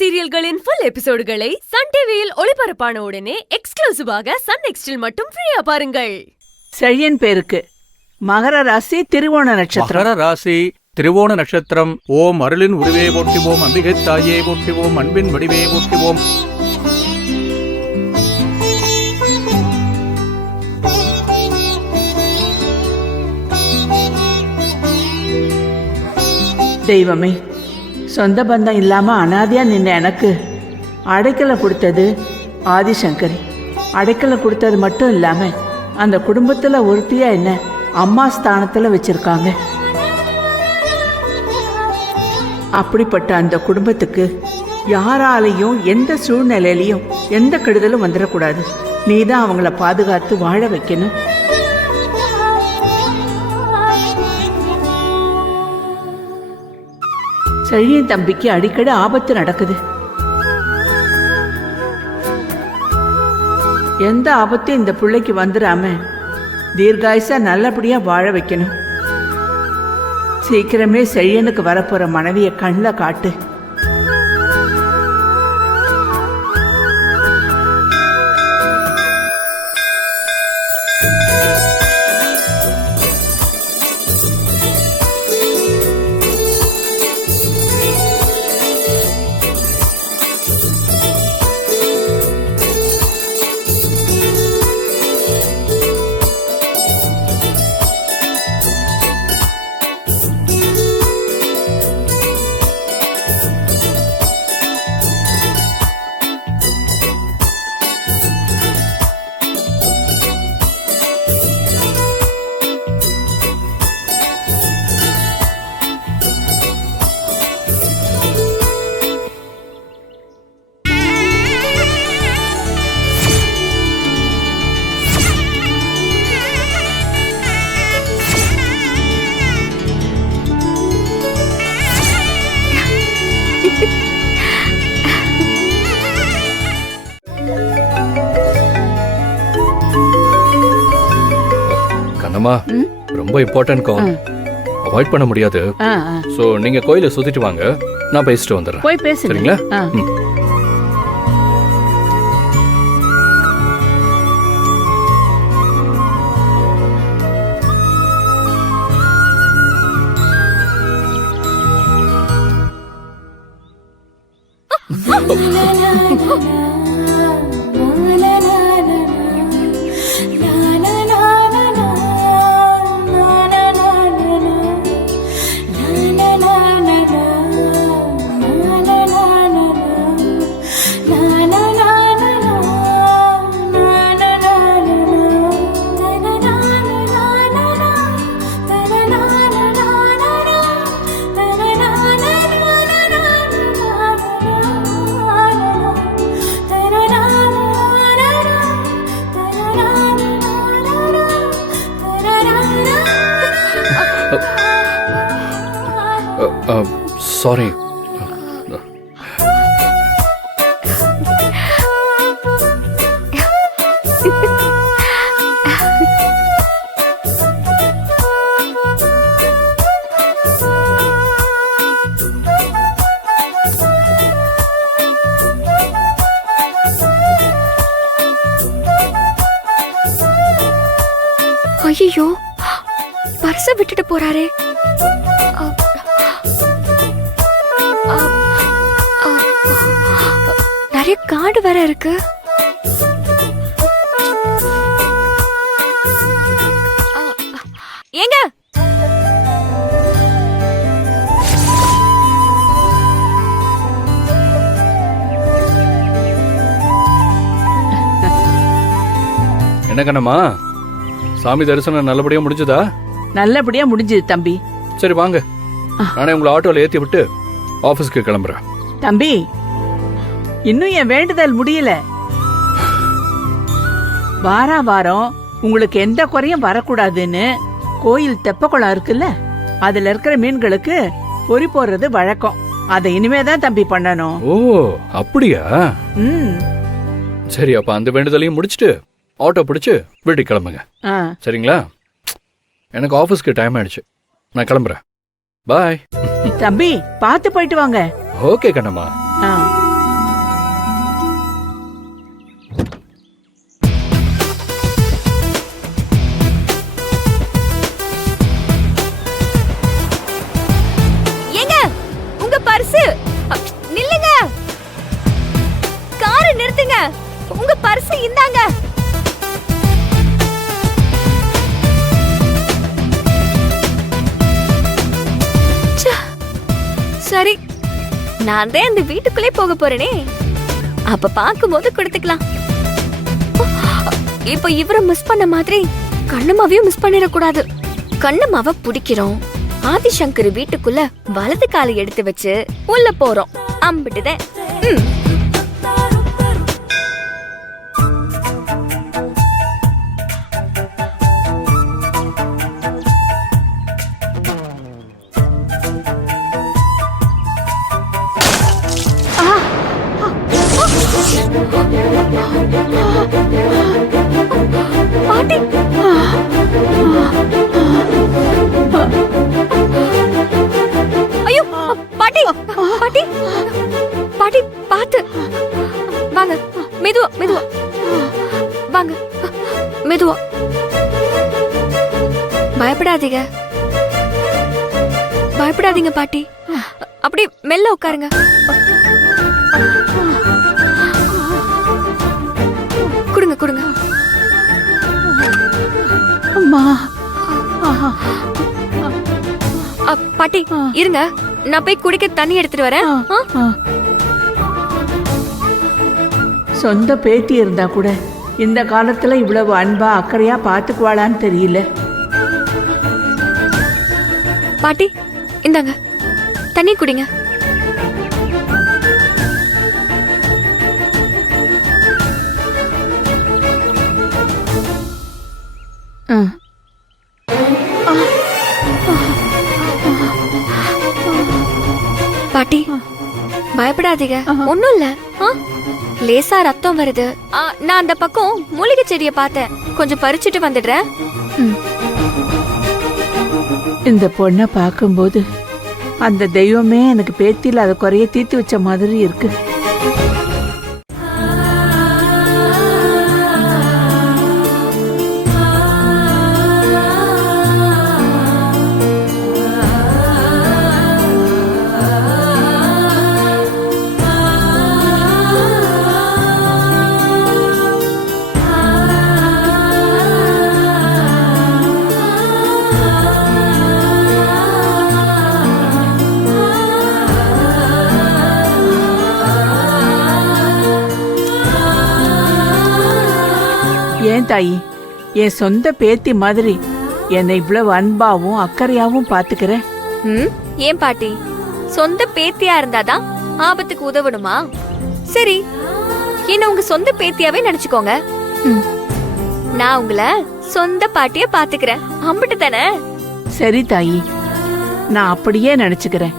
சீரியல்களின் full எபிசோடுகளை Sun டிவியில் ஒளிபரப்பான உடனே எக்ஸ்க்ளூசிவாக சன் நெக்ஸ்டில் மட்டும் ஃப்ரீயா பாருங்கள். செழியன் பேருக்கு மகர ராசி திருவோண நட்சத்திரம். மகர ராசி திருவோண நட்சத்திரம். ஓம் அருளின் உருவே போற்றுவோம், அம்பிகை தாயே போற்றுவோம், அன்பின் வடிவே போற்றுவோம். தெய்வமே, சொந்த பந்தம் இல்லாம அனாதையா நின்ன எனக்கு அடைக்கலை கொடுத்தது ஆதிசங்கரி. அடைக்கலை கொடுத்தது மட்டும் இல்லாம அந்த குடும்பத்துல ஒருத்தியா என்ன அம்மா ஸ்தானத்துல வச்சிருக்காங்க. அப்படிப்பட்ட அந்த குடும்பத்துக்கு யாராலையும் எந்த சூழ்நிலையிலையும் எந்த கெடுதலும் வந்துடக்கூடாது. நீதான் அவங்கள பாதுகாத்து வாழ வைக்கணும். செழியன் தம்பிக்கு அடிக்கடி ஆபத்து நடக்குது. எந்த ஆபத்தும் இந்த பிள்ளைக்கு வந்துடாம தீர்காயுசா நல்லபடியா வாழ வைக்கணும். சீக்கிரமே செழியனுக்கு வரப்போற மனைவிய கண்ணில் காட்டு. கண்ணம்மா, ரொம்ப இம்பார்ட்டன்ட் கால், அவாய்ட் பண்ண முடியாது. சோ நீங்க கோயிலை சுத்திட்டு வாங்க, நான் பேசிட்டு வந்துடுறேன். போய் பேசு. சரிங்களா? சாரி. ஐயோ, பர்ஸ விட்டுட்டு போறாரே. நிறைய கார்டு வேற இருக்கு. ஏங்க, என்ன கண்ணம்மா, சாமி தரிசனம் நல்லபடியா முடிஞ்சதா? நல்லபடியா முடிஞ்சது தம்பி. சரி வாங்க, நானே உங்களை ஆட்டோல ஏத்தி விட்டு ஆபீஸ்க்கு கிளம்புறேன். தம்பி, இன்னும் என் வேண்டுதல் முடியல. வாரம் உங்களுக்கு எந்த குறையும் வரக்கூடாதுன்னு கோயில் தெப்பக்குளம் இருக்குல்ல, அதுல இருக்கிற மீன்களுக்கு பொறி போடுறது வழக்கம். அதை இனிமேதான் தம்பி பண்ணணும். ஓ அப்படியா? சரி, அப்ப அந்த வேண்டுதலையும் முடிச்சிட்டு ஆட்டோ பிடிச்சு வீட்டுக்கு கிளம்புங்க. சரிங்களா? எனக்கு ஆபீஸ்க்கு டைம் ஆயிடுச்சு, நான் கிளம்புறேன். பாய். தம்பி, பார்த்து போயிட்டு வாங்க. ஓகே கண்ணம்மா. நான் தான் இந்த வீட்டுக்குள்ளே போக போறேனே, அப்ப பாக்கும்போது கொடுத்துக்கலாம். இப்ப இவரை மிஸ் பண்ண மாதிரி கண்ணம்மாவையும் மிஸ் பண்ணிடக்கூடாது. கண்ணம்மாவை பிடிக்கிறோம், ஆதிசங்கர் வீட்டுக்குள்ள வலது காலை எடுத்து வச்சு உள்ள போறோம், அம்பிட்டுதான். பாட்டி, ஐயோ பாட்டி, பாட்டி, பாட்டி பாத்து வாங்க, மெதுவா மெதுவா வாங்க, மெதுவா. பயப்படாதீங்க, பயப்படாதீங்க பாட்டி. அப்படி மெல்ல உட்காருங்க. கொடுங்க கொடுங்க. அம்மா. பாட்டி இருங்க, நான் போய் குடிக்க தண்ணி எடுத்துட்டு வரேன். சொந்த பேத்தி இருந்தா கூட இந்த காலத்துல இவ்வளவு அன்பா அக்கறையா பாத்துக்குவாளான்னு தெரியல. பாட்டி இந்தாங்க தண்ணி குடிங்க. பாட்டி பயப்படாதீங்க, ஒண்ணும் இல்ல. லேசா ரத்தம் வருது. நான் அந்த பக்கம் மூலிகை செடியை பார்த்தேன், கொஞ்சம் பறிச்சுட்டு வந்துடுறேன். இந்த பொண்ணை பார்க்கும்போது அந்த தெய்வமே எனக்கு பேத்தியில் அதை குறைய தீர்த்து வச்ச மாதிரி இருக்கு. ஏன் தாயி, என் சொந்த பேத்தி மாதிரி என்னை இவ்வளவு அன்பாவும் அக்கறையாவும் பாத்துக்கிற? ஏன் பாட்டி, சொந்த பேத்தியா இருந்தாதான் ஆபத்துக்கு உதவணுமா? சரி, என்ன உங்க சொந்த பேத்தியாவே நினைச்சுக்கோங்க. நான் உங்களை சொந்த பாட்டிய பாத்துக்கிறேன், அம்பிட்டு தானே. சரி தாயி, நான் அப்படியே நினைச்சுக்கிறேன்.